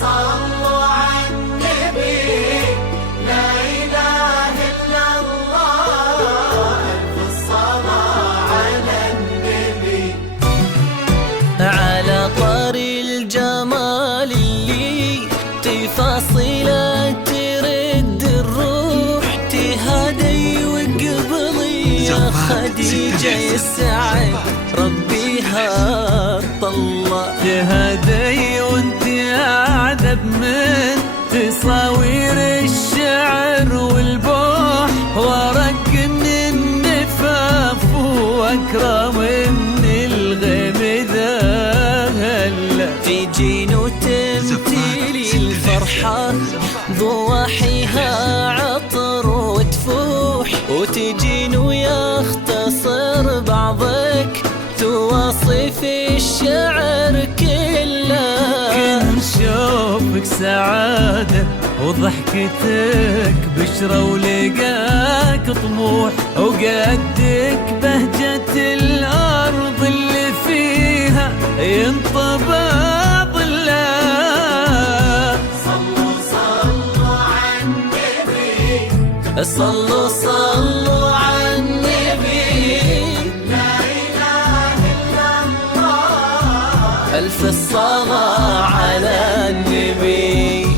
صلوا على النبي، لا إله إلا الله، ألف الصلاة على النبي. على طار الجمال اللي تفاصيله ترد الروح، تهادي وقبلي يا خديجة يسعد ربيها طلع. تهادي وانت اعذب من تصاوير الشعر والبوح، ورق من النفاف واكرم من الغيم ذا هلا. تجين وتمتلي الفرحة ضواحيها عطر وتفوح، وتجين ويختصر بعضك تواصف الشعر كله. كن شوفك سعادة وضحكتك بشرة ولقاك طموح، وقدك بهجة الأرض اللي فيها ينطبع ظلها. صلوا صلوا على النبي، صلوا صلوا على النبي، لا إله إلا الله، ألف الصلاة على النبي.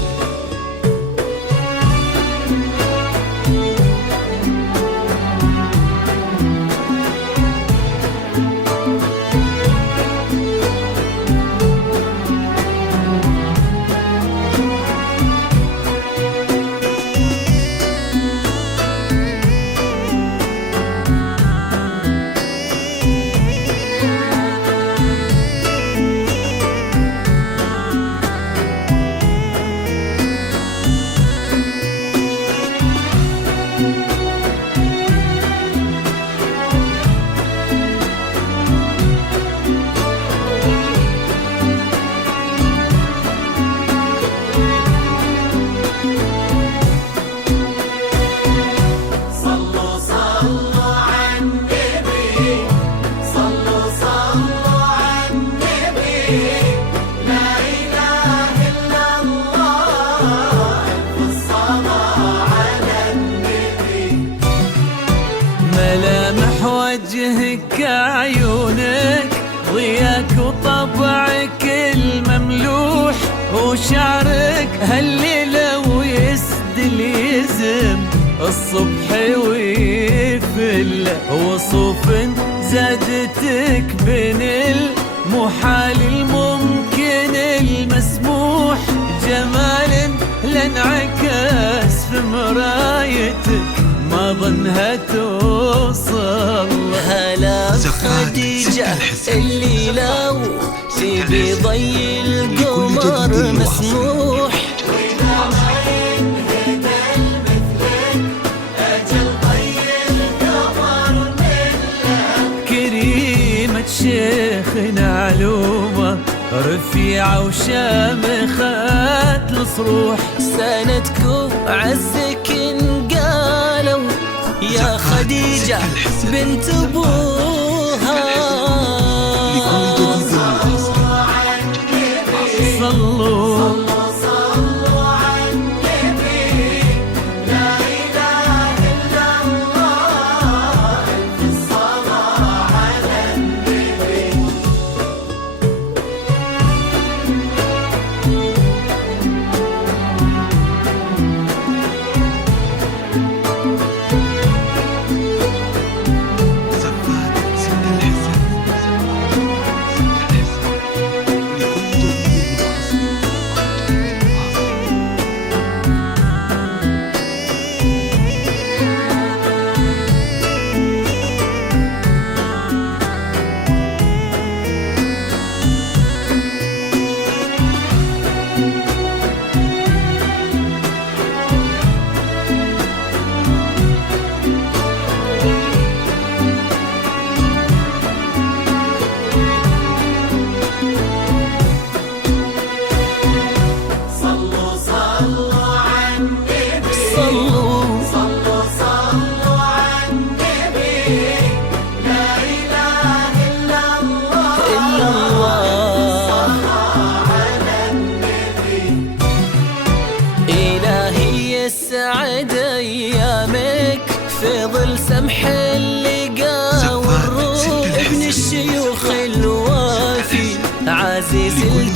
صلوا صلوا على النبي، صلوا صلوا على النبي، لا إله إلا الله، ألف الصلاة على النبي. ملامح وجهك عيونك ضياك وطبعك المملوح، وشعرك هالليلة ويسدل يزم الصبح ويفل. وصوف زادتك بين المحال الممكن المسموح، جمال لانعكس في مرايتك ما ظنها توصل. هلا خديجة اللي لو تبي ضي القمر مسموح، وإذا ما ينهدى مثلك أجل طي القمر نله. كريمة شيخنا علومة رفيعة وشامخة الصروح، سندك وعزك انقالوا يا خديجة بنت ابوها. صلوا صلوا على النبي، لا إله إلا الله، ألف الصلاة على النبي. صفات ست الحسن.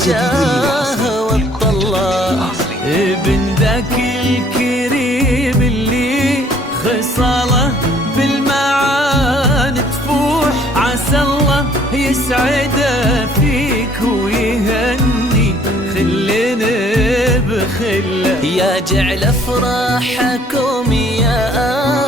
الجاه والطلة. ابن ذاك الكريم اللي خصاله بالمعاني تفوح، عسى الله يسعده فيك ويهني خلنا بخله. يا جعل افراحكم يا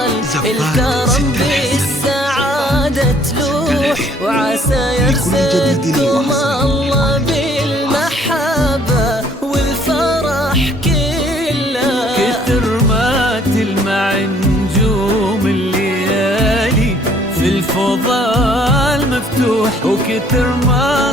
آل الكرم بالسعادة تلوح، وعسى يرزقكم الله بالمحبة والفرح كله. كتر ما تلمع نجوم الليالي في الفضاء المفتوح، وكتر ما